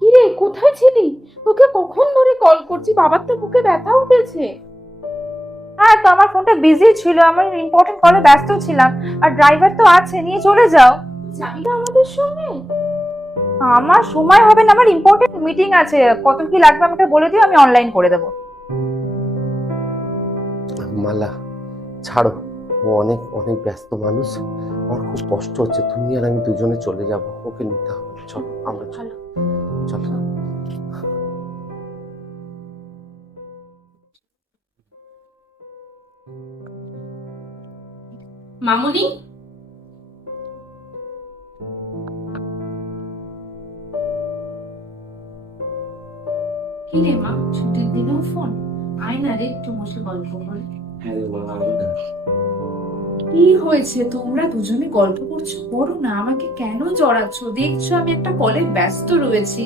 কিরে কোথায় ছিলি? তোকে কখন ধরে কল করছি? বাবার তো বুকে ব্যথা উঠেছে হ্যাঁ তো আমার ফোনটা বিজি ছিল আমি ইম্পর্টেন্ট কলে ব্যস্ত ছিলাম। আর ড্রাইভার তো আছে নিয়ে চলে যাও। যাবি না আমাদের সঙ্গে? আমার সময় হবে না আমার ইম্পর্টেন্ট মিটিং আছে। কত কি লাগবে আমাকে বলে দিও আমি অনলাইন করে দেবো। মালা ছাড়ো। ও অনেক অনেক ব্যস্ত মানুষ। আমার খুব কষ্ট হচ্ছে। তুমি আর আমি দুজনে চলে যাব। ওকে নিতে হবে। চলো আমরা চলো। চলো। মামুনি? কি রে মা ছুটির দিনেও ফোন আয় না রে একটু বসে গল্প করি। হ্যাঁ রে মা আমি না। কি হয়েছে? তোমরা দুজনে গল্প করছ? করো না, আমাকে কেন জড়াচ্ছ? দেখছ, আমি একটা কলে ব্যস্ত রয়েছি।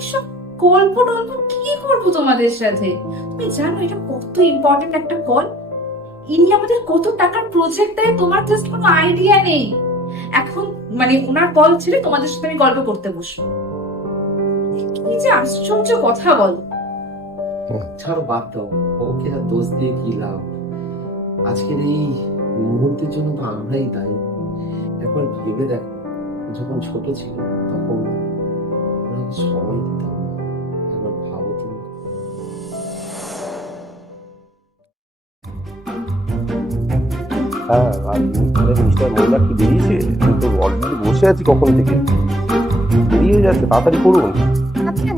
এসব গল্প টল্প কি করব তোমাদের সাথে? তুমি জানো, এটা কত ইম্পর্টেন্ট একটা কল ইনি আমাদের কত টাকার প্রজেক্ট দেয়, তোমার জাস্ট কোনো আইডিয়া নেই। এখন মানে ওনার কল ছেড়ে তোমাদের সাথে আমি গল্প করতে বসবো। কি যে আশ্চর্য কথা বলো। ছাড়ো, বাদ দাও। ওকে দোষ দিয়ে কি লাভ? আজকের এই মুহূর্তের জন্য তো আমরাই দায়ী। একবার ভেবে দেখো যখন ছোট ছিল তখন আমরা সময় দিতাম একবার ভাবো তুমি। হ্যাঁ আর মিস্টার কি বেরিয়েছে? আমি তো অলরেডি বসে আছি কখন থেকে। বেরিয়ে যাচ্ছে তাড়াতাড়ি করুন। আপনি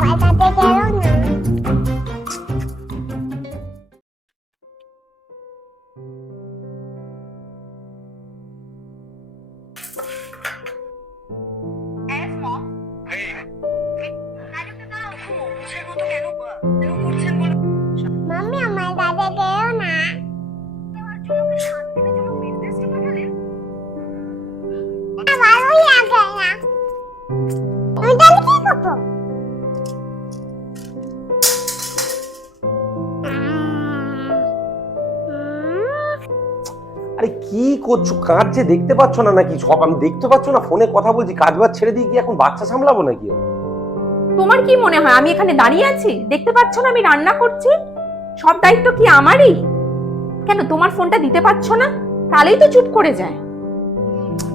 哎，什么？哎，那就跟父，我是都，আরে কি করছ? কাজ যে দেখতে পাচ্ছ না নাকি? সব আমি দেখতে পাচ্ছ না? ফোনে কথা বলছি কাজ বাজ ছেড়ে দিয়ে কি এখন বাচ্চা সামলাবো নাকি? তোমার কি মনে হয়? আমি এখানে দাঁড়িয়ে আছি? দেখতে পাচ্ছ না আমি রান্না করছি? সব দায়িত্ব কি আমারই? কেন তোমার ফোনটা দিতে পারছ না? তাহলেই তো চুপ করে যায়।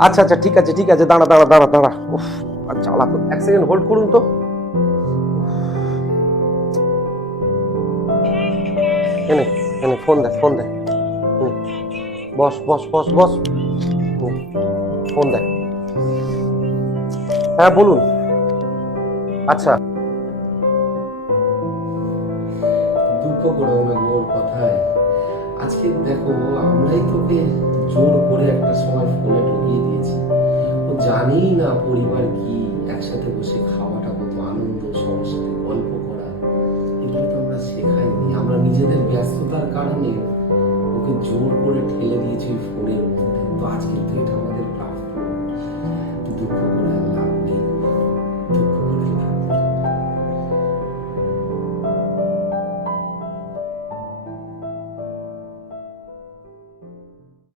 আচ্ছা আচ্ছা ঠিক আছে ঠিক আছে দাঁড়া দাঁড়া দাঁড়া দাঁড়া। উফ আর জ্বালা তো। এক সেকেন্ড হোল্ড করুন তো। এনে এনে ফোন দে ফোন দে। হুম। বস বস বস বস। ফোন দে হ্যাঁ বলুন। আচ্ছা। দুঃখ করো না গো ওর কথায়। আজকে দেখো, আমরাই তোকে জোর করে একটা সময় ফোনে ঢুকিয়ে দিয়েছি। ও জানেই না পরিবার কি, একসাথে বসে খাওয়াটা কত আনন্দ, সবার সাথে গল্প করা। এগুলো তো আমরা শেখাইনি। আমরা নিজেদের ব্যস্ততার কারণে জোর করে ঠেলে দিয়েছে ফোনের মধ্যে। তো আজকের এটা আমাদের